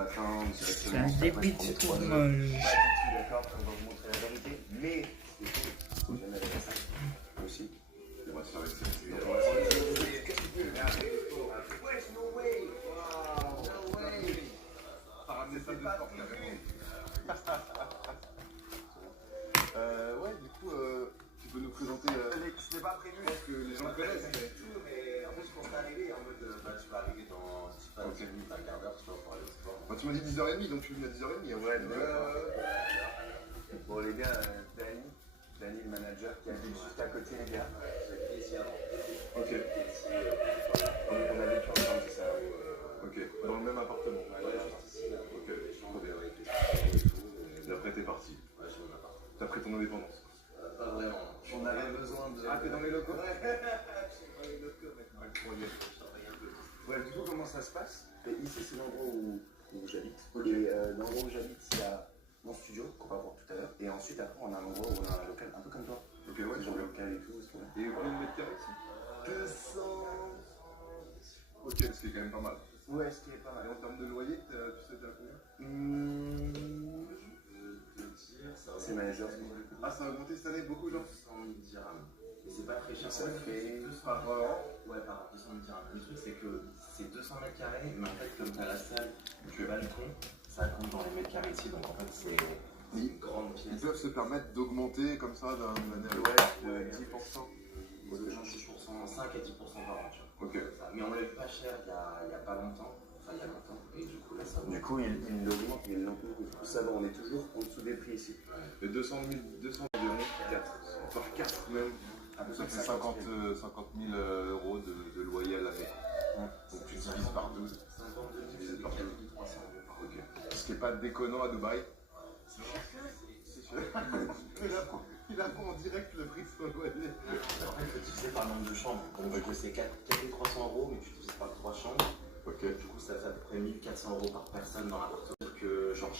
matin C'est directement. un débit de fromage. Pas du tout d'accord, on va vous montrer la vérité, mais faut jamais aller à ça. Aussi. On va se faire avec Qu'est-ce que tu veux? Ouais, no way! Wow! No way! ça ramener ça de sport carrément. Ouais, du coup, tu peux nous présenter. C'était pas prévu. Je pense que les gens connaissent. Mais en fait, je pense arriver en mode tu vas arriver dans 10 minutes, un quart d'heure, tu vas pour aller au sport. Bah, tu m'as dit 10h30, donc je suis venu à 10h30. Ouais, Bon, les gars, Danny, le manager, qui habite juste à côté, les gars. Ok. On a vécu ensemble, c'est ça. Ok. Dans le même appartement. Ok. Trop bien. Et après, t'es parti. T'as pris ton indépendance. Pas vraiment. On avait besoin de. Ah, t'es dans les locaux? Incroyable. Ouais, du coup, comment ça se passe? Et ici, c'est l'endroit où j'habite. Et l'endroit où j'habite, il y a mon studio, qu'on va voir tout à l'heure. Et ensuite, après, on a un endroit où on a un local, un peu comme toi. Ok, ouais. Genre local et tout. Et combien de mètres carrés ici? 200. Ok, ce qui est quand même pas mal. Ouais, ce qui est pas mal. Et en termes de loyer, tu sais, t'es à combien? C'est manager. Ah, ça a augmenté cette année, beaucoup, genre? 200 000 dirhams. Et c'est pas très cher. Ça fait 200 par an. Ouais, par 200 000 dirhams. Le truc, c'est que c'est 200 mètres carrés, mais en fait, comme tu as la salle, le balcon, ça compte dans les mètres carrés ici. Donc en fait, c'est une grande Ils pièce. peuvent se permettre d'augmenter comme ça d'une année à l'autre. Ouais, de 10%. Ils ont 10%, 5 à 10% par an, tu vois. Ok. Mais on l'a eu pas cher il y a pas longtemps. Enfin, il y a longtemps. Et du coup, là, ça Du coup, il l'augmente, il l'augmente. Du coup, ça va, on est toujours en dessous des prix ici. Et 200 000 environ, 4. Par 4 même. Ça fait 50 000 euros de loyer à l'année. Donc tu divises par 12. 52 Divisé 000, par 12. 300 euros par an. Ok. Ce qui n'est pas déconnant à Dubaï. C'est cher. Il apprend en direct le prix de son loyer. En fait, il faut diviser par le nombre de chambres. Donc, du coup, c'est 4 300 euros, mais tu divises par 3 chambres. Ok. Du coup, ça fait à peu près 1 400 euros par personne dans l'appartement. Que genre